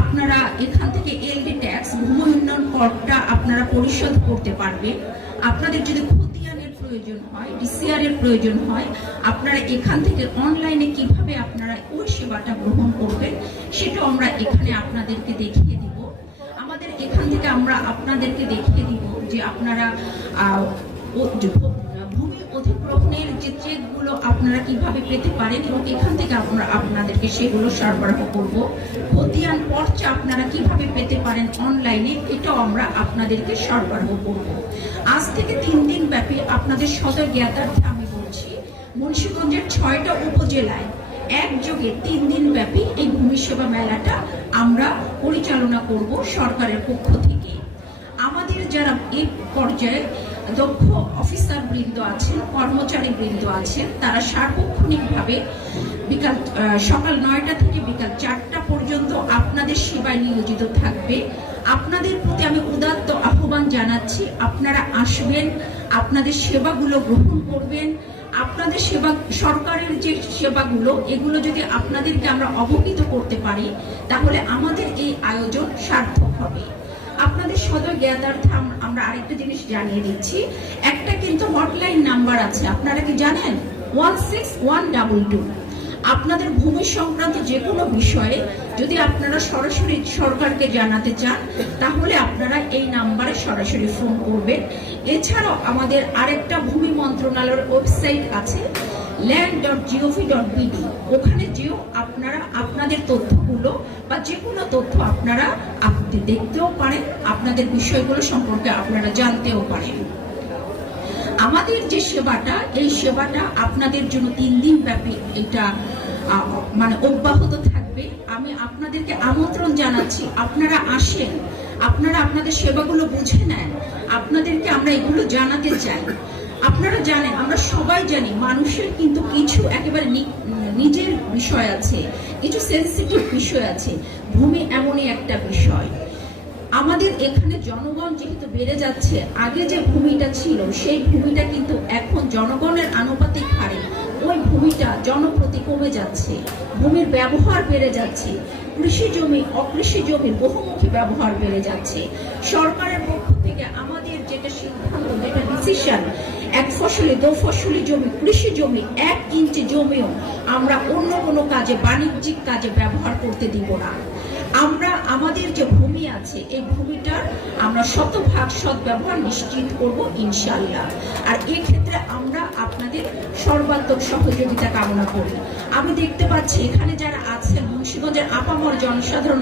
আপনারা এখান থেকে এলডি ট্যাক্স ভূমি উন্নয়ন করটা আপনারা পরিশোধ করতে পারবেন। আপনাদের যদি খতিয়ানের প্রয়োজন হয়, ডিসিআর এর প্রয়োজন হয়, আপনারা এখান থেকে অনলাইনে কিভাবে আপনারা ওই সেবাটা গ্রহণ করবেন সেটাও আমরা এখানে আপনাদেরকে দেখিয়ে দিব। আমাদের এখান থেকে আমরা আপনাদেরকে দেখিয়ে দিব যে আপনারা ভূমি অধিগ্রহণের যে চেকগুলো আপনারা কিভাবে পেতে পারেন এবং এখান থেকে আমরা আপনাদেরকে সেগুলো সরবরাহ করব। খতিয়ান পর্চা আপনারা কিভাবে পেতে পারেন অনলাইনে, এটাও আমরা আপনাদেরকে সরবরাহ করব। আজ থেকে 3 দিন ব্যাপী আপনাদের সদর জ্ঞাতার্থে আমি বলছি, মুন্সিগঞ্জের 6টা উপজেলায় একযোগে 3 দিন ব্যাপী এই ভূমি সেবা মেলাটা আমরা পরিচালনা করব সরকারের পক্ষ থেকে। আমাদের যারা এই পর্যায়ে দক্ষ অফিসার বৃন্দ আছেন, কর্মচারী বৃন্দ আছেন, তারা সার্বক্ষণিকভাবে সকাল 9টা থেকে বিকাল 4টা পর্যন্ত আপনাদের সেবায় নিয়োজিত থাকবে। আপনাদের প্রতি আমি উদাত্ত আহ্বান জানাচ্ছি, আপনারা আসবেন, আপনাদের সেবাগুলো গ্রহণ করবেন। আপনাদের সেবা, সরকারের যে সেবাগুলো, এগুলো যদি আপনাদেরকে আমরা অবহিত করতে পারি তাহলে আমাদের এই আয়োজন সার্থক হবে। আপনাদের সদয় জ্ঞাতার্থে আমরা আরেকটা জিনিস জানিয়ে দিচ্ছি, একটা কিন্তু হটলাইন নাম্বার আছে, আপনারা কি জানেন? 16122। আপনাদের ভূমি সংক্রান্ত যে কোনো বিষয়ে যদি আপনারা সরাসরি সরকারকে জানাতে চান তাহলে আপনারা এই নাম্বারে সরাসরি ফোন করবেন। এছাড়াও আমাদের আরেকটা ভূমি মন্ত্রণালয়ের ওয়েবসাইট আছে land.gov.bd, ওখানে যেও আপনারা আপনাদের তথ্যগুলো বা যে কোনো তথ্য আপনারা দেখতেও পারেন, আপনাদের বিষয়গুলো সম্পর্কে আপনারা জানতেও পারেন। আমাদের যে সেবাটা, এই সেবাটা আপনাদের জন্য 3 দিন ব্যাপী এটা মানে অব্যাহত থাকবে। আমি আপনাদেরকে আমন্ত্রণ জানাচ্ছি, আপনারা আসেন, আপনারা আপনাদের সেবাগুলো বুঝে নেন, আপনাদেরকে আমরা এগুলো জানাতে চাই। আপনারা জানেন, আমরা সবাই জানি মানুষের কিন্তু কিছু একেবারে নিজের বিষয় আছে, কিছু সেন্সিটিভ বিষয় আছে। ভূমি এমনই একটা বিষয়। আমাদের এখানে জনগণ যেহেতু বেড়ে যাচ্ছে, আগে যে ভূমিটা ছিল সেই ভূমিটা কিন্তু এখন জনগণের আনুপাতিক হারে ওই ভূমিটা জনপ্রতি কমে যাচ্ছে, ভূমির ব্যবহার বেড়ে যাচ্ছে, কৃষি জমি অকৃষি জমির বহুমুখী ব্যবহার বেড়ে যাচ্ছে। সরকারের পক্ষ থেকে আমাদের যেটা সিদ্ধান্ত, যেটা ডিসিশন, 1 ফসলি 2 ফসলি জমি, কৃষি জমি 1 ইঞ্চি জমিও আমরা অন্য কোনো কাজে, বাণিজ্যিক কাজে ব্যবহার করতে দিব না। আমরা আমাদের যে ভূমি আছে এই ভূমিটার আমরা 100% সদ্ব্যবহার নিশ্চিত করব ইনশাআল্লাহ। আর এই ক্ষেত্রে আমরা আপনাদের সর্বাত্মক সহযোগিতা কামনা করি। আমি দেখতে পাচ্ছি এখানে যারা আছেন মুন্সিগঞ্জের আপামর জনসাধারণ